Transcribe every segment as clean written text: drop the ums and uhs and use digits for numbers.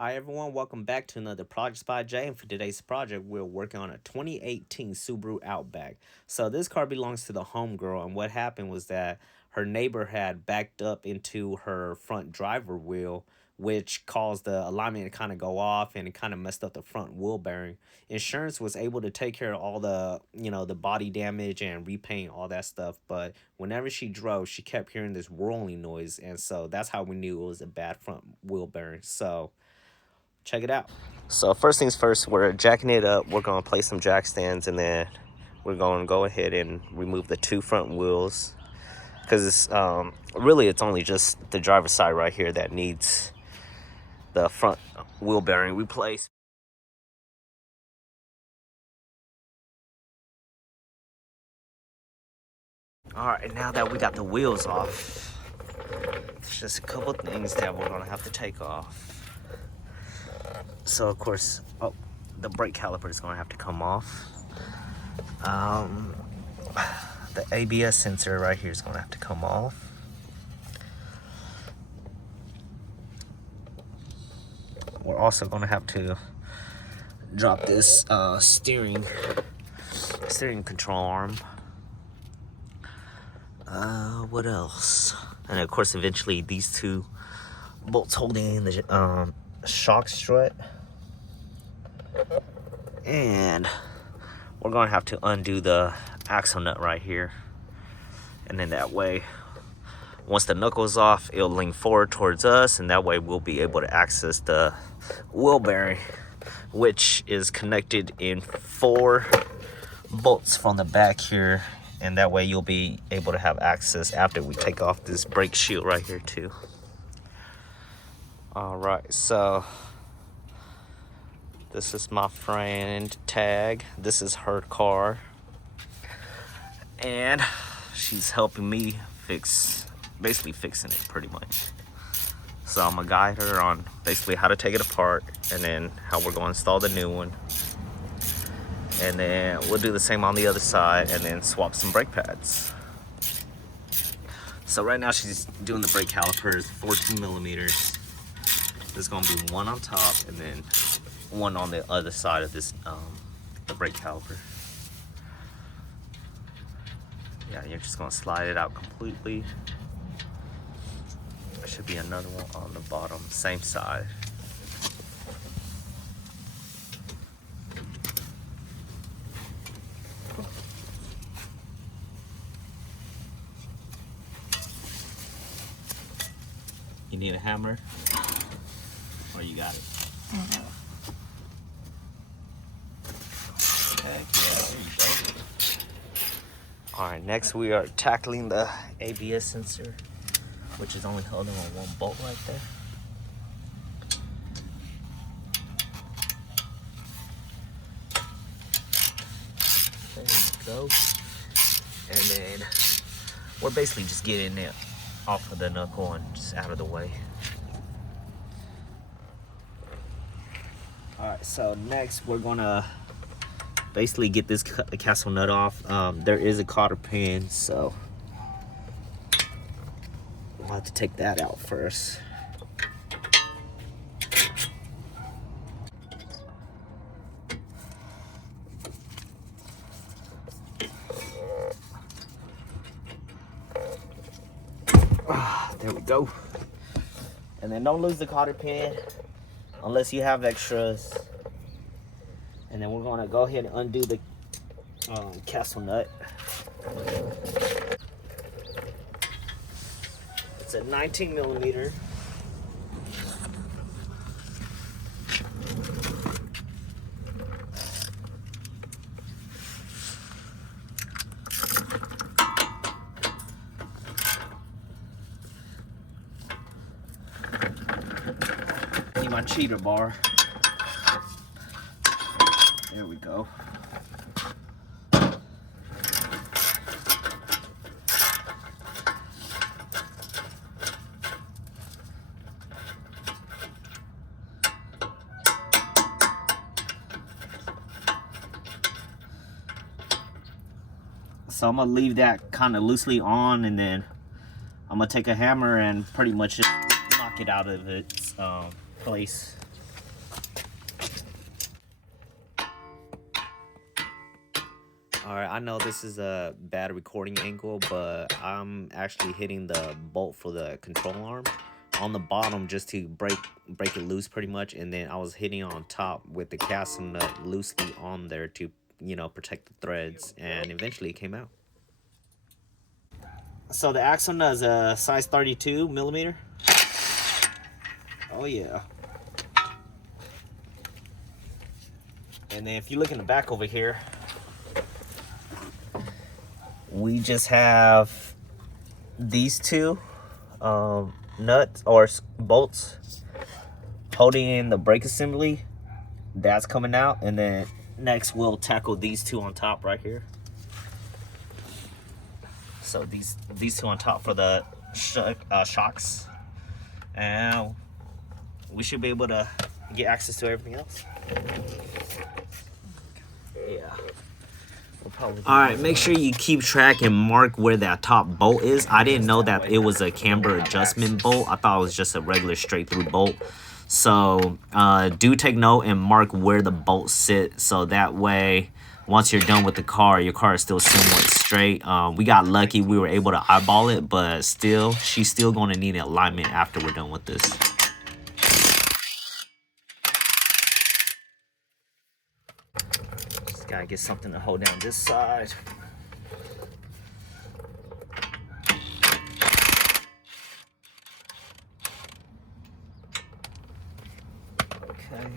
Hi everyone, welcome back to another Project by Jay, and for today's project we're working on a 2018 Subaru Outback. So this car belongs to the homegirl, and what happened was that her neighbor had backed up into her front driver wheel, which caused the alignment to kind of go off, and it kind of messed up the front wheel bearing. Insurance was able to take care of all the body damage and repaint all that stuff, but whenever she drove she kept hearing this whirling noise, and so that's how we knew it was a bad front wheel bearing. So check it out. So first things first, we're jacking it up. We're going to place some jack stands, and then we're going to go ahead and remove the two front wheels, because really it's only just the driver's side right here that needs the front wheel bearing replaced. All right, now that we got the wheels off, there's just a couple things that we're going to have to take off. So of course, the brake caliper is going to have to come off. The ABS sensor right here is going to have to come off. We're also going to have to drop this steering control arm. What else? And of course, eventually these two bolts holding the shock strut. And we're going to have to undo the axle nut right here. And then that way, once the knuckle's off, it'll lean forward towards us, and that way we'll be able to access the wheel bearing, which is connected in 4 bolts from the back here, and that way you'll be able to have access after we take off this brake shield right here too. All right, so this is my friend Tag. This is her car, and she's helping me basically fixing it pretty much. So I'm gonna guide her on basically how to take it apart, and then how we're gonna install the new one. And then we'll do the same on the other side, and then swap some brake pads. So right now she's doing the brake calipers, 14 millimeters. There's gonna be one on top, and then one on the other side of this, the brake caliper. Yeah, you're just gonna slide it out completely. There should be another one on the bottom, same side. You need a hammer? Or you got it? Heck yeah, there you go. Alright, next we are tackling the ABS sensor, which is only holding on one bolt right there. There you go. And then we're basically just getting it off of the knuckle and just out of the way. Alright, so next we're gonna basically get this castle nut off. There is a cotter pin, so we'll have to take that out first. There we go. And then don't lose the cotter pin unless you have extras. And then we're gonna go ahead and undo the castle nut. It's a 19 millimeter. Need my cheater bar. There we go. So I'm gonna leave that kind of loosely on, and then I'm gonna take a hammer and pretty much just knock it out of its place. All right, I know this is a bad recording angle, but I'm actually hitting the bolt for the control arm on the bottom just to break it loose pretty much, and then I was hitting on top with the castle nut loosely on there to, you know, protect the threads, and eventually it came out. So the axle nut is a size 32 millimeter. Oh yeah. And then if you look in the back over here, we just have these two nuts or bolts holding in the brake assembly. That's coming out, and then next we'll tackle these two on top right here. So these two on top for the shocks, and we should be able to get access to everything else. Yeah. All right, make sure you keep track and mark where that top bolt is. I didn't know that it was a camber adjustment bolt. I thought it was just a regular straight through bolt. So do take note and mark where the bolts sit, so that way once you're done with the car, your car is still somewhat straight. We got lucky, we were able to eyeball it, but still, she's still going to need an alignment after we're done with this. Just gotta get something to hold down this side. Okay.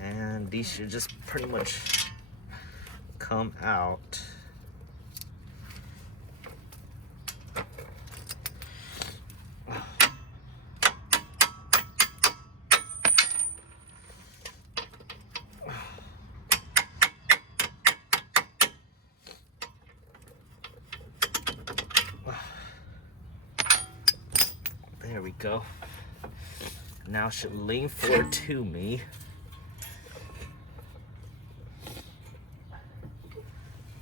And these should just pretty much come out. There we go. Now should lean forward to me.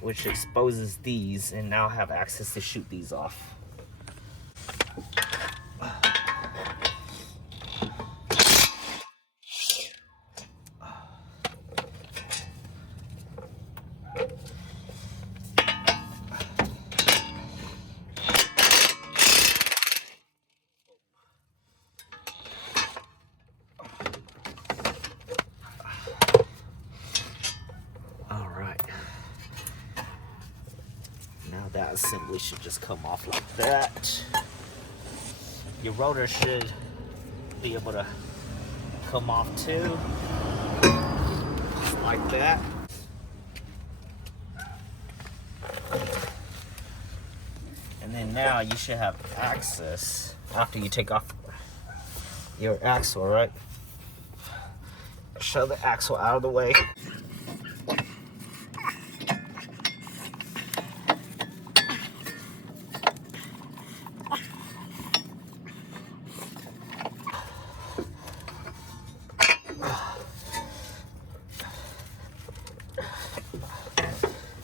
Which exposes these, and now have access to shoot these off. Now that assembly should just come off like that. Your rotor should be able to come off too, just like that. And then now you should have access after you take off your axle, right? Shove the axle out of the way.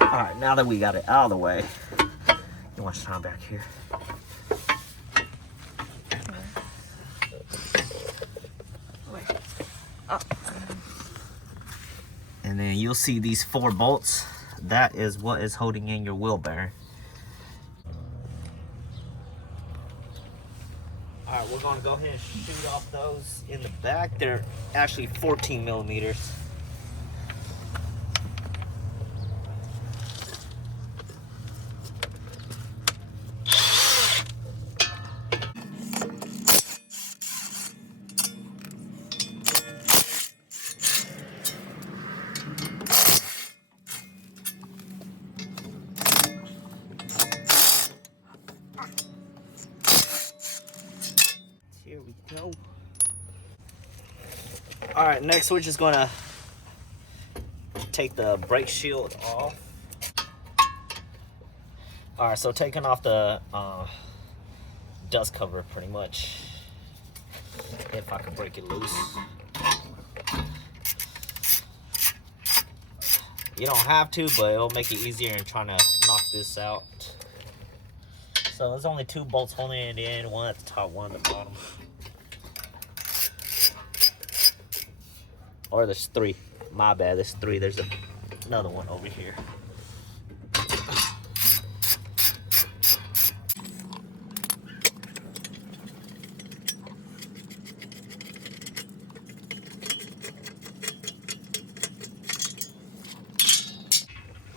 All right, now that we got it out of the way, you want to stand back here. And then you'll see these 4 bolts. That is what is holding in your wheel bearing. All right, we're gonna go ahead and shoot off those in the back. They're actually 14 millimeters. Here we go. All right, next we're just gonna take the brake shield off. All right, so taking off the dust cover pretty much. If I can break it loose. You don't have to, but it'll make it easier in trying to knock this out. So there's only 2 bolts holding it in, one at the top, one at the bottom. Or there's 3. My bad, there's 3. There's another one over here.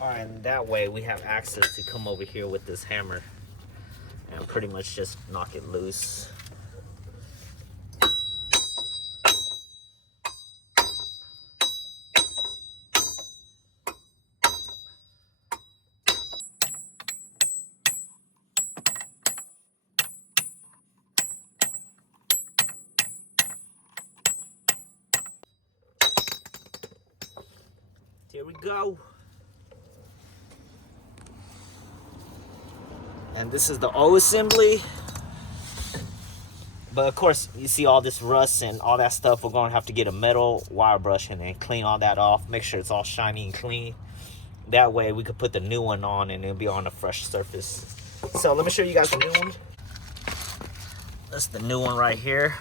Alright, and that way we have access to come over here with this hammer and pretty much just knock it loose. Here we go. And this is the O assembly. But of course, you see all this rust and all that stuff. We're going to have to get a metal wire brush and then clean all that off. Make sure it's all shiny and clean. That way we could put the new one on and it'll be on a fresh surface. So let me show you guys the new one. That's the new one right here.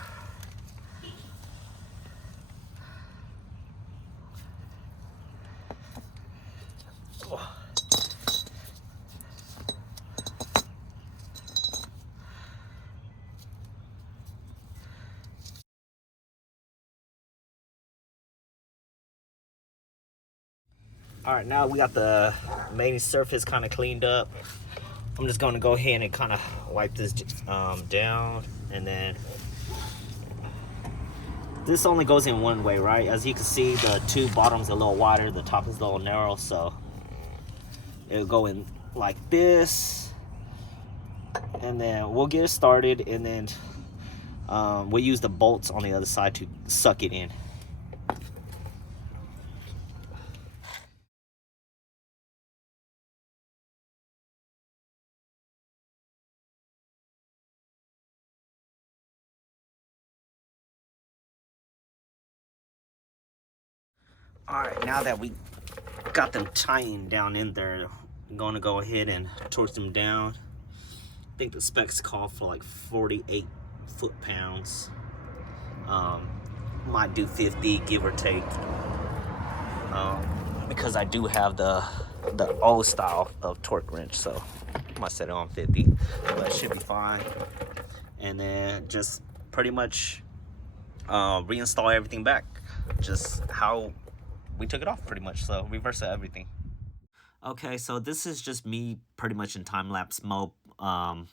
All right, now we got the main surface kind of cleaned up. I'm just going to go ahead and kind of wipe this down, and then this only goes in one way, right? As you can see, the 2 bottoms a little wider, the top is a little narrow, so it'll go in like this, and then we'll get it started, and then we'll use the bolts on the other side to suck it in. All right, now that we got them tightened down in there, I'm going to go ahead and torque them down. I think the specs call for like 48 foot-pounds. Might do 50, give or take, because I do have the old style of torque wrench, so I might set it on 50, but it should be fine. And then just pretty much reinstall everything back, just how we took it off, pretty much. So reverse everything. Okay, so this is just me pretty much in time-lapse mode,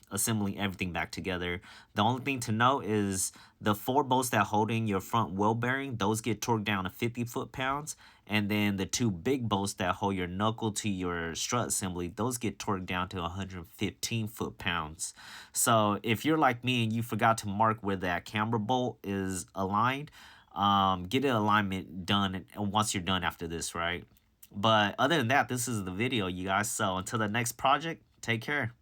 assembling everything back together. The only thing to note is the 4 bolts that hold in your front wheel bearing, those get torqued down to 50 foot-pounds. And then the 2 big bolts that hold your knuckle to your strut assembly, those get torqued down to 115 foot-pounds. So if you're like me and you forgot to mark where that camber bolt is aligned, get an alignment done once you're done after this, right? But other than that, this is the video, you guys. So until the next project, take care.